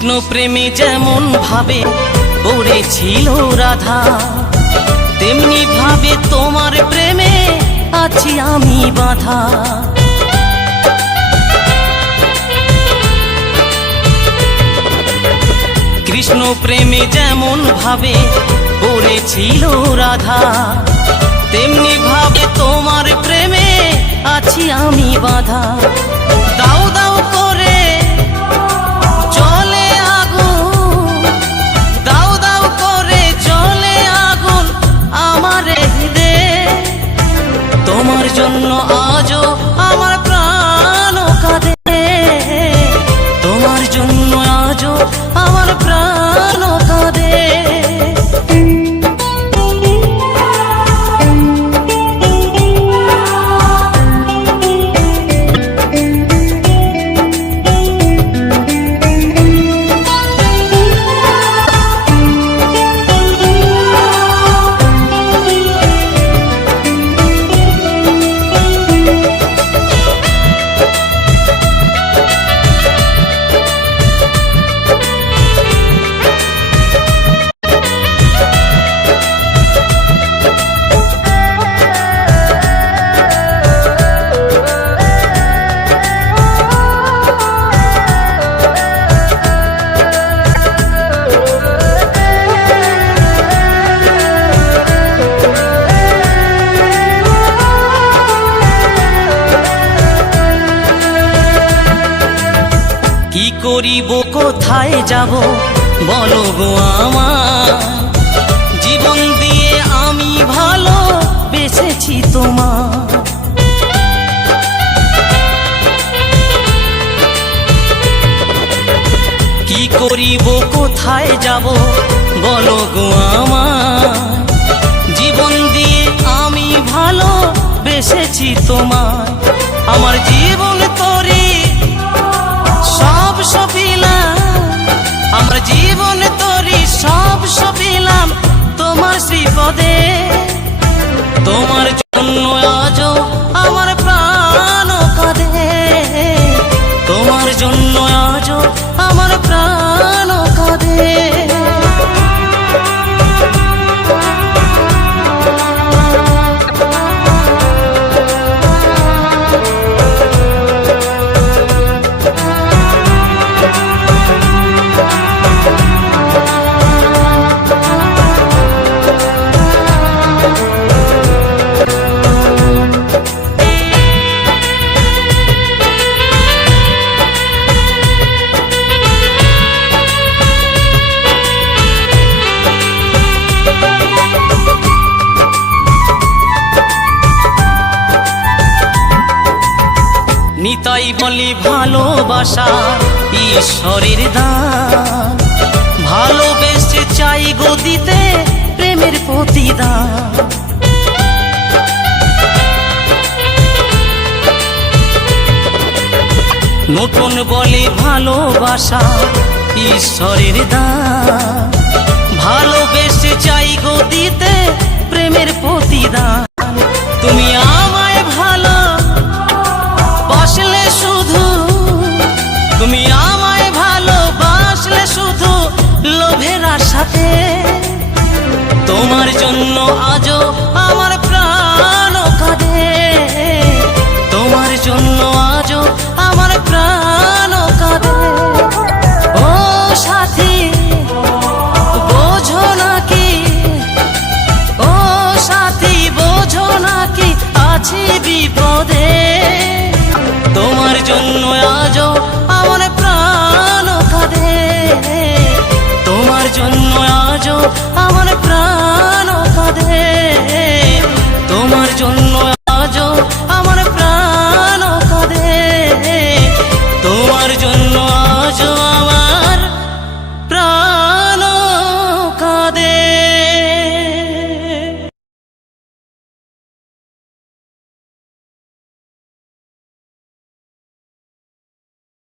কৃষ্ণ প্রেমে যেমন ভাবে পড়েছিল রাধা, তেমনি ভাবে তোমার প্রেমে আছি আমি বাঁধা। কৃষ্ণ প্রেমে যেমন ভাবে পড়েছিল রাধা, তেমনি ভাবে তোমার প্রেমে আছি আমি বাঁধা। দাও দাও করে জলে আগুন, দাও দাও করে জলে আগুন আমার হৃদয়ে। তোমার জন্য আজও আমার প্রাণ কাঁদে, তোমার জন্য আজও আমার প্রাণ কাঁদে। কি করিব কোথায় যাব বলো গো আমার, জীবন দিয়ে আমি ভালো বেসেছি তোমার। কি করিব কোথায় যাব বলো গো আমার, জীবন দিয়ে আমি ভালো বেসেছি তোমার। আমার জীবন তোরে সব সপিলাম, আমার জীবন তোরি সব সপিলাম তোমার শ্রীপদে। তোমার জন্য আজও আমার প্রাণ কাঁদে, তোমার জন্য আজও আমার প্রাণ কাঁদে। নিতাই বলি ভালোবাসা ঈশ্বরের দান, ভালোবেসে চাই গো দিতে প্রেমের প্রতিদান। নতুন বলে ভালোবাসা ঈশ্বরের দান, ভালোবেসে চাই গো দিতে প্রেমের প্রতিদান। তুমি আমায় ভালো বাসলে শুধু, তুমি আমায় ভালোবাসলে শুধু লোভের আশাতে। তোমার জন্য আজও আমার প্রাণ কাঁদে, তোমার জন্য আজও আমার প্রাণ কাঁদে। ও সাথী বোঝো নাকি, ও সাথী বোঝো নাকি আছি বিপদে। তোমার জন্য আজও আমার প্রাণ কাঁদে, তোমার জন্য আজও